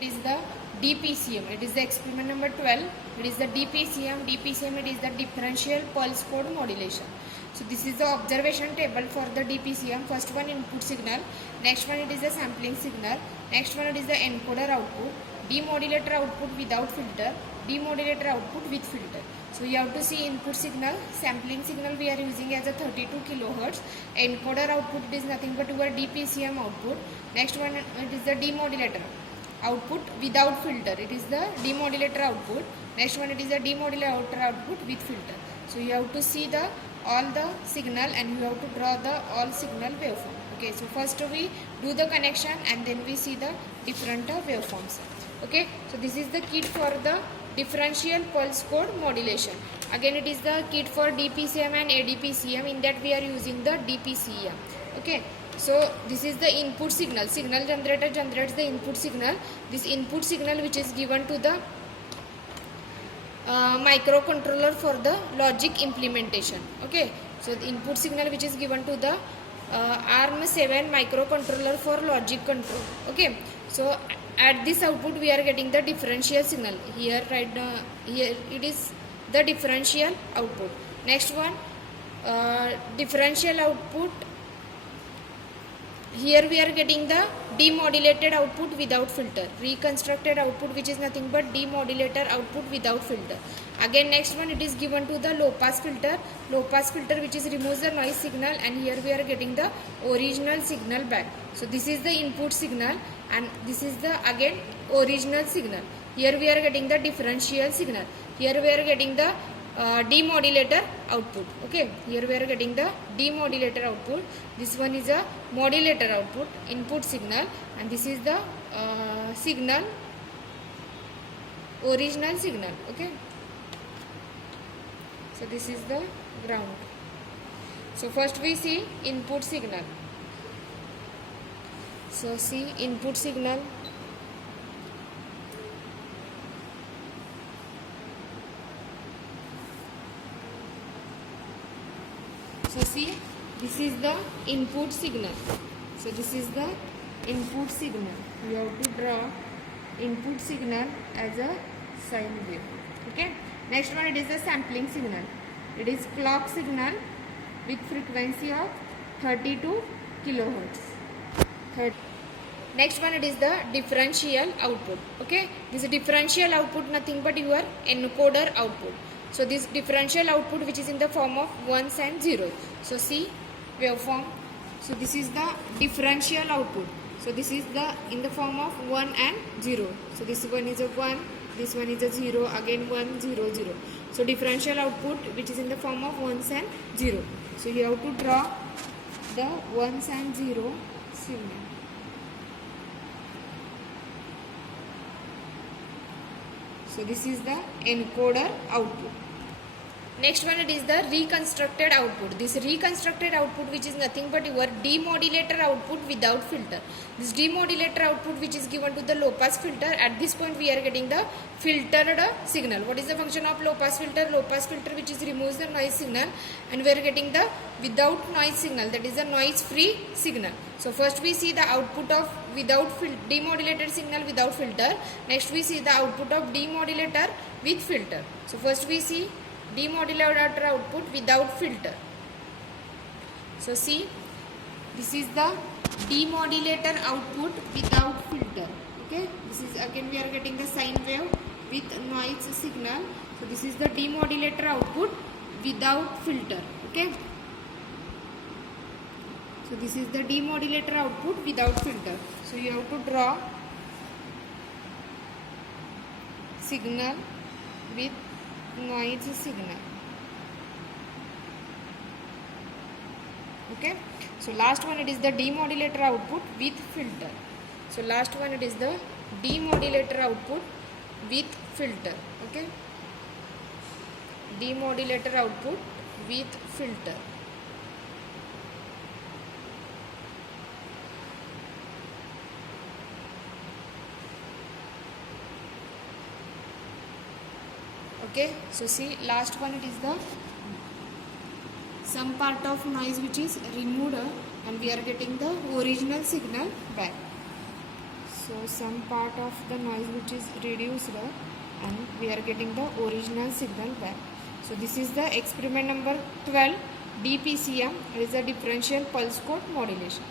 it is the DPCM. It is the experiment number 12. It is the DPCM. DPCM, it is the differential pulse code modulation. So this is the observation table for the DPCM. First one input signal, next one it is the sampling signal, next one it is the encoder output, demodulator output without filter, demodulator output with filter. So you have to see input signal, sampling signal we are using as a 32 kilohertz, encoder output it is nothing but your DPCM output. Next one it is the demodulator output without filter, it is the demodulator output. Next one it is the demodulator output with filter. So you have to see the all the signal and you have to draw the all signal waveform. Okay, so first we do the connection and then we see the different waveforms. Okay, so this is the kit for the differential pulse code modulation. Again it is the kit for DPCM and ADPCM. In that we are using the DPCM. Okay, so this is the input signal. Signal generator generates the input signal. This input signal which is given to the microcontroller for the logic implementation. Okay, so the input signal which is given to the ARM7 microcontroller for logic control. Okay, so at this output we are getting the differential signal. Here right now, here it is the differential output. Next one, differential output. Here we are getting the demodulated output without filter, reconstructed output which is nothing but demodulator output without filter. Again next one it is given to the low pass filter which is removes the noise signal, and here we are getting the original signal back. So this is the input signal and this is the again original signal. Here we are getting the differential signal. Here we are getting the demodulator output. Okay, here we are getting the demodulator output. This one is a modulator output, input signal, and this is the signal, original signal. Okay, so this is the ground. So first we see input signal. So see input signal. So see, this is the input signal. So this is the input signal. You have to draw input signal as a sine wave. Okay. Next one it is the sampling signal. It is clock signal with frequency of 32 kilohertz. Next one it is the differential output. Okay. This differential output nothing but your encoder output. So this differential output which is in the form of ones and zeros. So see waveform. So this is the differential output. So this is the in the form of 1 and 0. So this one is a 1, this one is a 0, again 1, 0, 0. So differential output which is in the form of ones and 0. So you have to draw the ones and 0 signal. So this is the encoder output. Next one it is the reconstructed output. This reconstructed output which is nothing but your demodulator output without filter. This demodulator output which is given to the low pass filter. At this point we are getting the filtered signal. What is the function of low pass filter? Low pass filter which is removes the noise signal, and we are getting the without noise signal, that is a noise free signal. So first we see the output of without demodulated signal without filter. Next we see the output of demodulator with filter. So first we see demodulator output without filter. So see, this is the demodulator output without filter. Okay, this is again we are getting the sine wave with noise signal. So this is the demodulator output without filter. Okay, so this is the demodulator output without filter. So you have to draw signal with noise signal. Okay, so last one it is the demodulator output with filter. So last one it is the demodulator output with filter. Okay, demodulator output with filter. Okay, so see last one it is the some part of noise which is removed and we are getting the original signal back. So some part of the noise which is reduced and we are getting the original signal back. So this is the experiment number 12, DPCM. It is a differential pulse code modulation.